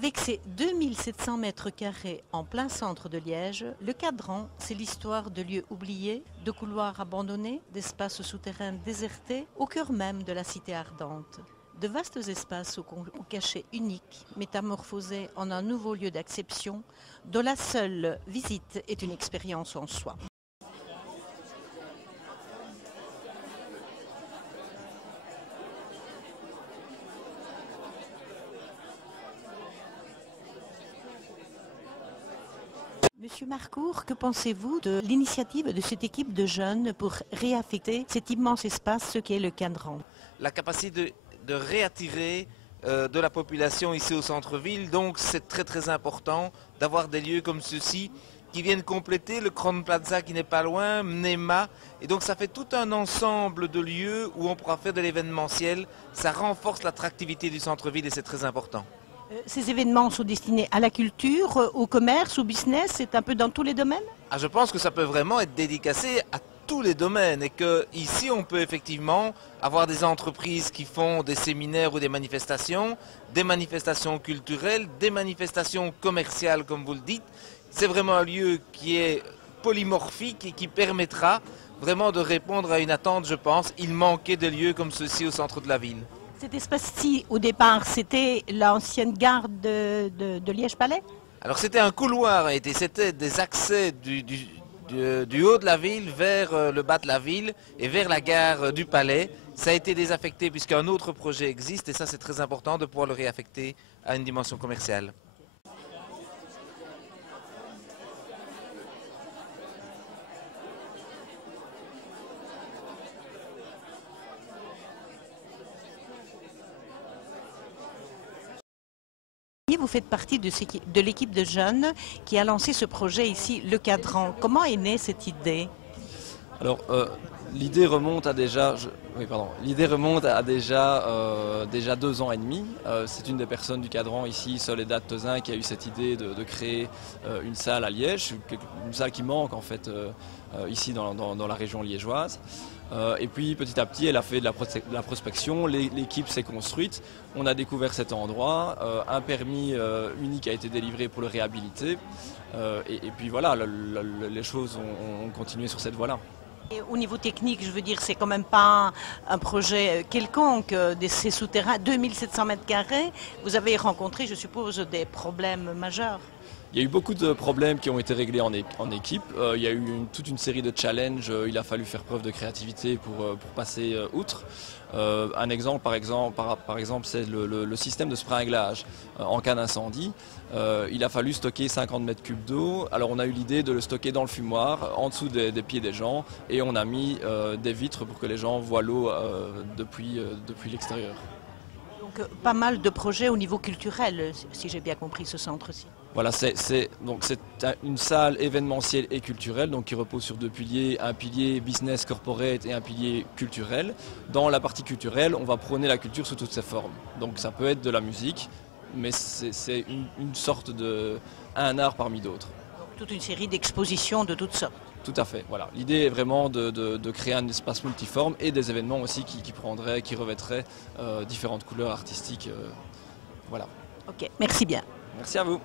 Avec ses 2700 mètres carrés en plein centre de Liège, le Cadran, c'est l'histoire de lieux oubliés, de couloirs abandonnés, d'espaces souterrains désertés, au cœur même de la cité ardente. De vastes espaces au cachet unique, métamorphosés en un nouveau lieu d'acception, dont la seule visite est une expérience en soi. Monsieur Marcourt, que pensez-vous de l'initiative de cette équipe de jeunes pour réaffecter cet immense espace qu'est le Cadran? La capacité de réattirer de la population ici au centre-ville, donc c'est très important d'avoir des lieux comme ceux-ci qui viennent compléter le Kron Plaza qui n'est pas loin, Mnema, et donc ça fait tout un ensemble de lieux où on pourra faire de l'événementiel, ça renforce l'attractivité du centre-ville et c'est très important. Ces événements sont destinés à la culture, au commerce, au business, c'est un peu dans tous les domaines? Je pense que ça peut vraiment être dédicacé à tous les domaines et qu'ici on peut effectivement avoir des entreprises qui font des séminaires ou des manifestations culturelles, des manifestations commerciales comme vous le dites. C'est vraiment un lieu qui est polymorphique et qui permettra vraiment de répondre à une attente, je pense. Il manquait de lieux comme ceux-ci au centre de la ville. Cet espace-ci, au départ, c'était l'ancienne gare de Liège-Palais? Alors c'était un couloir, c'était des accès du haut de la ville vers le bas de la ville et vers la gare du Palais. Ça a été désaffecté puisqu'un autre projet existe et ça c'est très important de pouvoir le réaffecter à une dimension commerciale. Vous faites partie de l'équipe de jeunes qui a lancé ce projet ici, le Cadran. Comment est née cette idée? Alors, l'idée remonte à déjà, déjà 2 ans et demi. C'est une des personnes du Cadran ici, Soledad Tozin, qui a eu cette idée de créer une salle à Liège, une salle qui manque en fait ici dans la région liégeoise. Et puis petit à petit elle a fait de la prospection, l'équipe s'est construite, on a découvert cet endroit, un permis unique a été délivré pour le réhabiliter et puis voilà, les choses ont continué sur cette voie-là. Et au niveau technique, je veux dire, c'est quand même pas un projet quelconque, ces souterrains, 2700 mètres carrés, vous avez rencontré, je suppose, des problèmes majeurs. Il y a eu beaucoup de problèmes qui ont été réglés en équipe. Il y a eu toute une série de challenges. Il a fallu faire preuve de créativité pour passer outre. Un exemple, par exemple, c'est le système de springlage en cas d'incendie. Il a fallu stocker 50 mètres cubes d'eau. Alors on a eu l'idée de le stocker dans le fumoir, en dessous des pieds des gens, et on a mis des vitres pour que les gens voient l'eau depuis l'extérieur. Donc pas mal de projets au niveau culturel, si j'ai bien compris ce centre-ci. Voilà, c'est une salle événementielle et culturelle donc qui repose sur 2 piliers, un pilier business corporate et un pilier culturel. Dans la partie culturelle, on va prôner la culture sous toutes ses formes. Donc ça peut être de la musique, mais c'est une sorte un art parmi d'autres. Toute une série d'expositions de toutes sortes. Tout à fait, voilà. L'idée est vraiment de créer un espace multiforme et des événements aussi qui revêtraient différentes couleurs artistiques. Voilà. Ok, merci bien. Merci à vous.